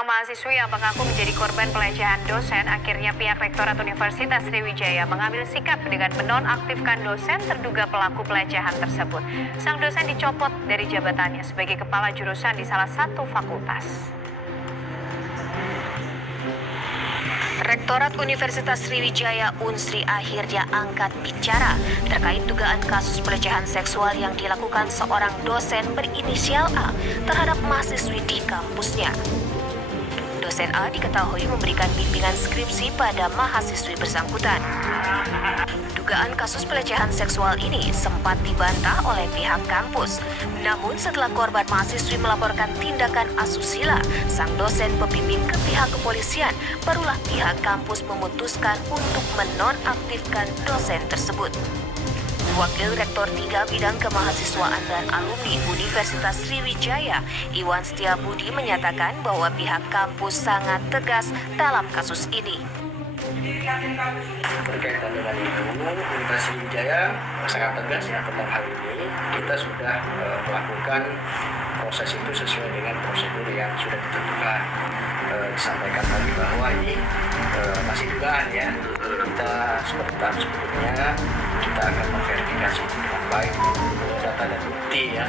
Seorang mahasiswi yang mengaku menjadi korban pelecehan dosen, akhirnya pihak Rektorat Universitas Sriwijaya mengambil sikap dengan menonaktifkan dosen terduga pelaku pelecehan tersebut. Sang dosen dicopot dari jabatannya sebagai kepala jurusan di salah satu fakultas. Rektorat Universitas Sriwijaya Unsri akhirnya angkat bicara terkait dugaan kasus pelecehan seksual yang dilakukan seorang dosen berinisial A terhadap mahasiswi di kampusnya. Dosen A diketahui memberikan bimbingan skripsi pada mahasiswi bersangkutan. Dugaan kasus pelecehan seksual ini sempat dibantah oleh pihak kampus. Namun setelah korban mahasiswi melaporkan tindakan asusila sang dosen pembimbing ke pihak kepolisian, barulah pihak kampus memutuskan untuk menonaktifkan dosen tersebut. Wakil Rektor 3 Bidang Kemahasiswaan dan Alumni Universitas Sriwijaya, Iwan Setiabudi menyatakan bahwa pihak kampus sangat tegas dalam kasus ini. Berkaitan dengan itu, Universitas Sriwijaya sangat tegas ya tentang hal ini. Kita sudah melakukan proses itu sesuai dengan prosedur yang sudah ditentukan. Disampaikan tadi bahwa ini masih dugaan ya. Kita seperti tahap sebelumnya kita akan memverifikasi dengan baik data dan bukti ya.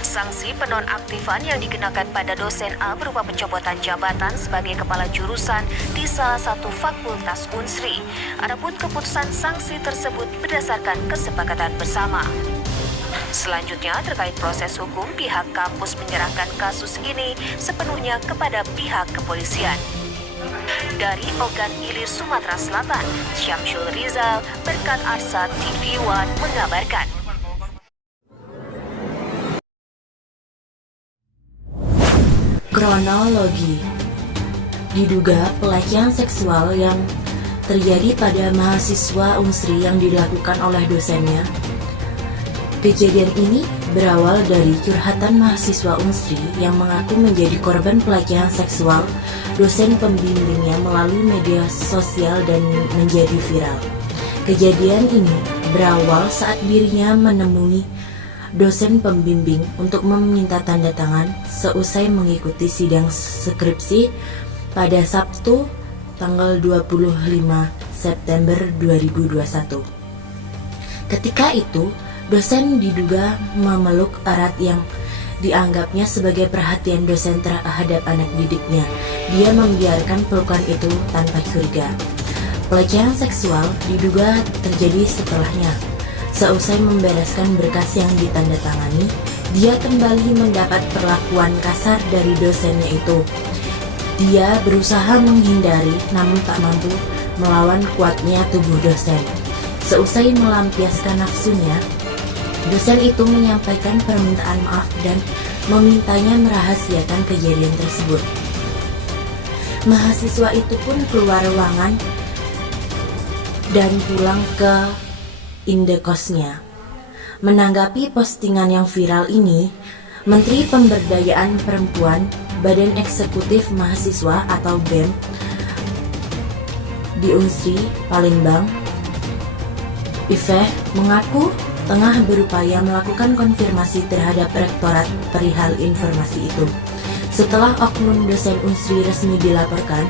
Sanksi penonaktifan yang dikenakan pada dosen A berupa pencopotan jabatan sebagai kepala jurusan di salah satu fakultas Unsri. Adapun keputusan sanksi tersebut berdasarkan kesepakatan bersama. Selanjutnya terkait proses hukum, pihak kampus menyerahkan kasus ini sepenuhnya kepada pihak kepolisian. Dari Ogan Ilir, Sumatera Selatan, Syamsul Rizal, Berkat Arsad, TV One mengabarkan. Kronologi. Diduga pelecehan seksual yang terjadi pada mahasiswa Unsri yang dilakukan oleh dosennya. Kejadian ini berawal dari curhatan mahasiswa Unsri yang mengaku menjadi korban pelecehan seksual dosen pembimbingnya melalui media sosial dan menjadi viral. Kejadian ini berawal saat dirinya menemui dosen pembimbing untuk meminta tanda tangan seusai mengikuti sidang skripsi pada Sabtu tanggal 25 September 2021. Ketika itu, dosen diduga memeluk erat yang dianggapnya sebagai perhatian dosen terhadap anak didiknya. Dia membiarkan pelukan itu tanpa curiga. Pelecehan seksual diduga terjadi setelahnya. Seusai membereskan berkas yang ditandatangani, dia kembali mendapat perlakuan kasar dari dosennya itu. Dia berusaha menghindari namun tak mampu melawan kuatnya tubuh dosen. Seusai melampiaskan nafsunya, dosen itu menyampaikan permintaan maaf dan memintanya merahasiakan kejadian tersebut. Mahasiswa itu pun keluar ruangan dan pulang ke indekosnya. Menanggapi postingan yang viral ini, Menteri Pemberdayaan Perempuan Badan Eksekutif Mahasiswa atau BEM di Unsri, Palembang, Ifeh, mengaku tengah berupaya melakukan konfirmasi terhadap rektorat perihal informasi itu. Setelah oknum dosen Unsri resmi dilaporkan,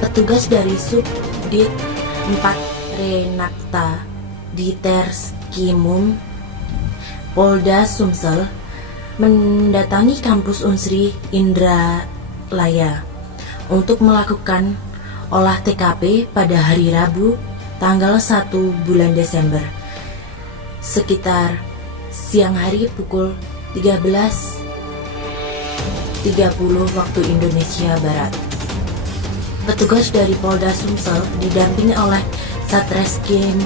petugas dari Subdit 4 Renakta di Terskimum Polda Sumsel mendatangi kampus Unsri Indralaya untuk melakukan olah TKP pada hari Rabu tanggal 1 bulan Desember sekitar siang hari pukul 13.30 waktu Indonesia Barat. Petugas dari Polda Sumsel didampingi oleh Satreskrim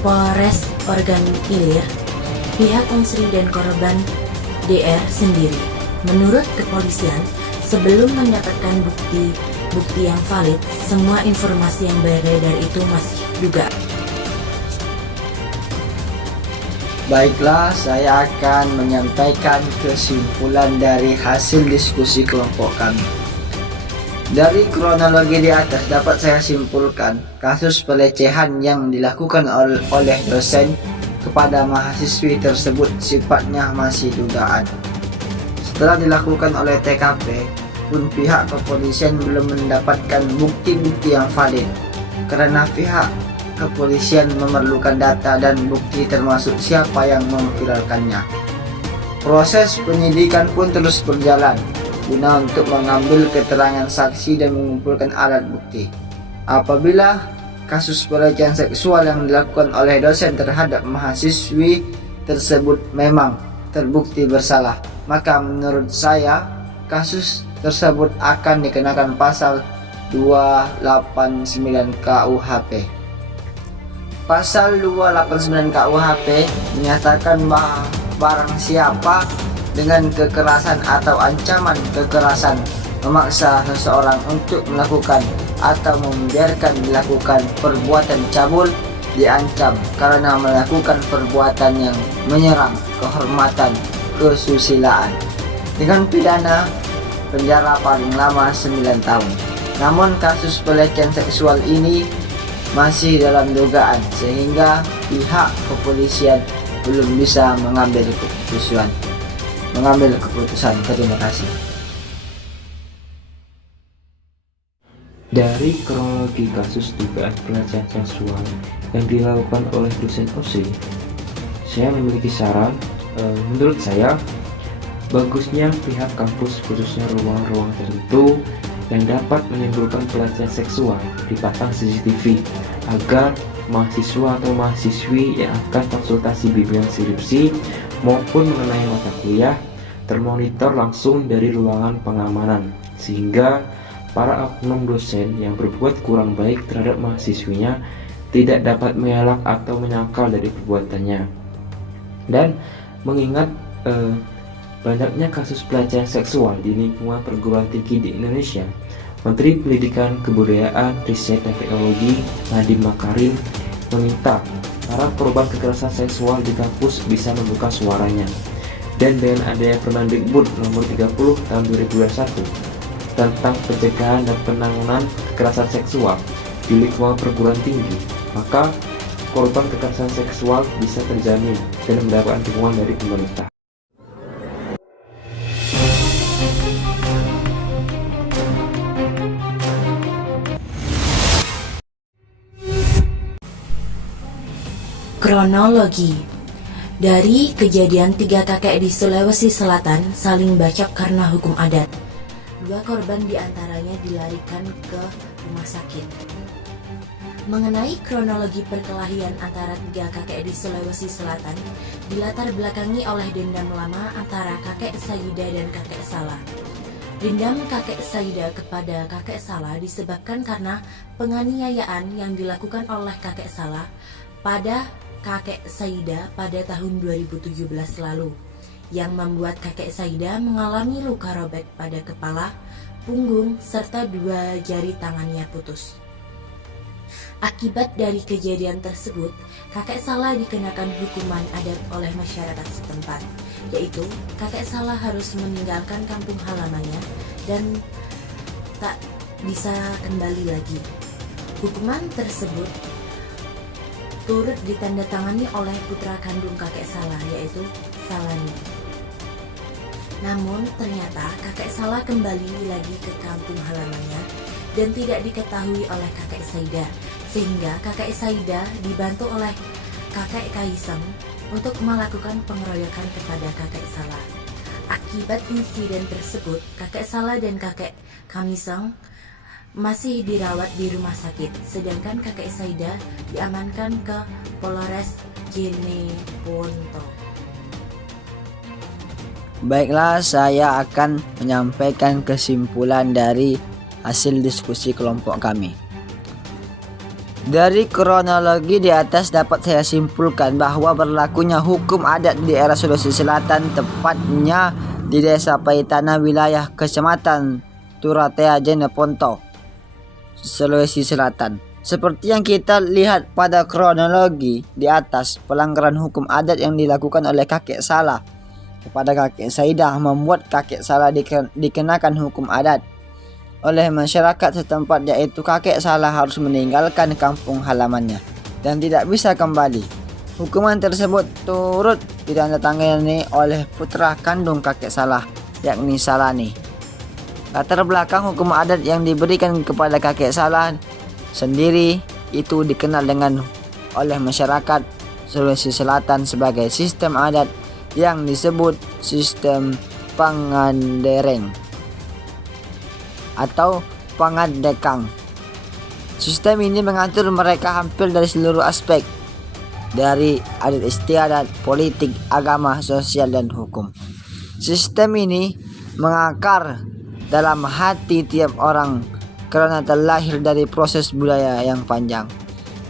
Polres Ogan Ilir, pihak Unsri dan korban DR sendiri. Menurut kepolisian, sebelum mendapatkan bukti yang valid, semua informasi yang beredar itu masih dugaan. Baiklah, saya akan menyampaikan kesimpulan dari hasil diskusi kelompok kami. Dari kronologi di atas dapat saya simpulkan, kasus pelecehan yang dilakukan oleh dosen kepada mahasiswi tersebut sifatnya masih dugaan. Setelah dilakukan oleh TKP pun pihak kepolisian belum mendapatkan bukti-bukti yang valid karena pihak kepolisian memerlukan data dan bukti termasuk siapa yang memviralkannya. Proses penyidikan pun terus berjalan guna untuk mengambil keterangan saksi dan mengumpulkan alat bukti. Apabila kasus pelecehan seksual yang dilakukan oleh dosen terhadap mahasiswi tersebut memang terbukti bersalah, maka menurut saya kasus tersebut akan dikenakan pasal 289 KUHP. Pasal 289 KUHP menyatakan bahwa barang siapa dengan kekerasan atau ancaman kekerasan memaksa seseorang untuk melakukan atau membiarkan dilakukan perbuatan cabul diancam karena melakukan perbuatan yang menyerang kehormatan kesusilaan dengan pidana penjara paling lama 9 tahun. Namun kasus pelecehan seksual ini masih dalam dugaan sehingga pihak kepolisian belum bisa mengambil keputusan. Terima kasih. Dari kronologi kasus dugaan pelecehan seksual yang dilakukan oleh dosen OSI, saya memiliki saran. Menurut saya, bagusnya pihak kampus, khususnya ruang-ruang tertentu yang dapat menimbulkan pelecehan seksual, dipasang CCTV agar mahasiswa atau mahasiswi yang akan konsultasi bimbingan skripsi maupun mengenai mata kuliah termonitor langsung dari ruangan pengamanan, sehingga para oknum dosen yang berbuat kurang baik terhadap mahasiswinya tidak dapat mengelak atau menyangkal dari perbuatannya. Dan mengingat banyaknya kasus pelecehan seksual di lingkungan perguruan tinggi di Indonesia, Menteri Pendidikan, Kebudayaan, Riset dan Teknologi Nadiem Makarim meminta para korban kekerasan seksual di kampus bisa membuka suaranya. Dan dengan adanya Permendikbud nomor 30 tahun 2021 tentang pencegahan dan penanganan kekerasan seksual di lingkungan perguruan tinggi, maka korban kekerasan seksual bisa terjamin dan mendapatkan dukungan dari pemerintah. Kronologi. Dari kejadian 3 kakek di Sulawesi Selatan saling bacok karena hukum adat. 2 korban diantaranya dilarikan ke rumah sakit. Mengenai kronologi perkelahian antara 3 kakek di Sulawesi Selatan, dilatar belakangi oleh dendam lama antara kakek Saida dan kakek Salah. Dendam kakek Saida kepada kakek Salah disebabkan karena penganiayaan yang dilakukan oleh kakek Salah pada kakek Saida pada tahun 2017 lalu, yang membuat kakek Saida mengalami luka robek pada kepala, punggung, serta 2 jari tangannya putus. Akibat dari kejadian tersebut, kakek Salah dikenakan hukuman adat oleh masyarakat setempat, yaitu kakek Salah harus meninggalkan kampung halamannya dan tak bisa kembali lagi. Hukuman tersebut turut ditandatangani oleh putra kandung kakek Salah, yaitu Salani. Namun ternyata kakek Salah kembali lagi ke kampung halamannya dan tidak diketahui oleh kakek Saida, sehingga kakek Saida dibantu oleh kakek Kaiseng untuk melakukan pengeroyokan kepada kakek Salah. Akibat insiden tersebut, kakek Salah dan kakek Kamiseng masih dirawat di rumah sakit, sedangkan kakek Saida diamankan ke Polres Jeneponto. Baiklah, saya akan menyampaikan kesimpulan dari hasil diskusi kelompok kami. Dari kronologi di atas dapat saya simpulkan bahwa berlakunya hukum adat di daerah Sulawesi Selatan, tepatnya di Desa Paitana, wilayah Kecamatan Turatea, Jeneponto, Sulawesi Selatan. Seperti yang kita lihat pada kronologi di atas, pelanggaran hukum adat yang dilakukan oleh kakek Salah kepada kakek Saida membuat kakek Salah dikenakan hukum adat oleh masyarakat setempat, yaitu kakek Salah harus meninggalkan kampung halamannya dan tidak bisa kembali. Hukuman tersebut turut ditandatangani oleh putra kandung kakek Salah, yakni Salani. Latar belakang hukum adat yang diberikan kepada kakek Salah sendiri itu dikenal oleh masyarakat Sulawesi Selatan sebagai sistem adat yang disebut sistem Pangandereng atau Pangadekang. Sistem ini mengatur mereka hampir dari seluruh aspek, dari adat istiadat, politik, agama, sosial, dan hukum. Sistem ini mengakar dalam hati tiap orang karena terlahir dari proses budaya yang panjang.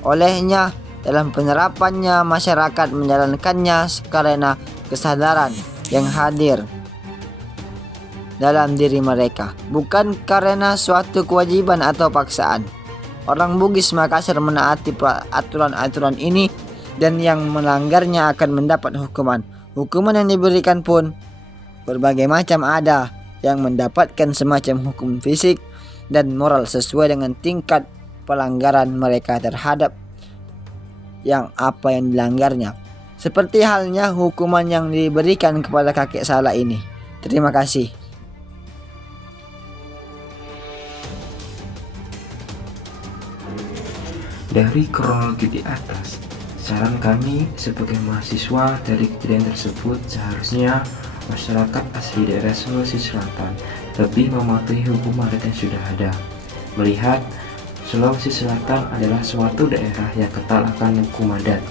Olehnya, dalam penerapannya masyarakat menjalankannya karena kesadaran yang hadir dalam diri mereka, bukan karena suatu kewajiban atau paksaan. Orang Bugis Makassar menaati aturan-aturan ini dan yang melanggarnya akan mendapat hukuman. Hukuman yang diberikan pun berbagai macam, ada yang mendapatkan semacam hukum fisik dan moral sesuai dengan tingkat pelanggaran mereka terhadap yang dilanggarnya. Seperti halnya hukuman yang diberikan kepada kakek Salah ini. Terima kasih. Dari kronologi di atas, saran kami sebagai mahasiswa dari kejadian tersebut, seharusnya masyarakat asli daerah Sulawesi Selatan lebih mematuhi hukum adat yang sudah ada. Melihat Sulawesi Selatan adalah suatu daerah yang kental akan hukum adat.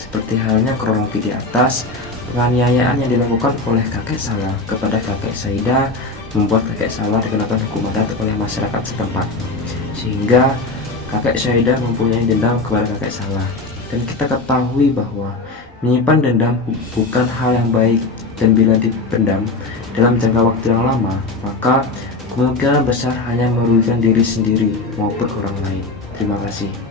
Seperti halnya kronologi di atas, penganiayaan yang dilakukan oleh kakek Salah kepada kakek Saida membuat kakek Salah dikenakan hukum adat oleh masyarakat setempat, sehingga kakek Saida mempunyai dendam kepada kakek Salah. Dan kita ketahui bahwa menyimpan dendam bukan hal yang baik, dan bila dipendam dalam jangka waktu yang lama, maka kemungkinan besar hanya merugikan diri sendiri maupun orang lain. Terima kasih.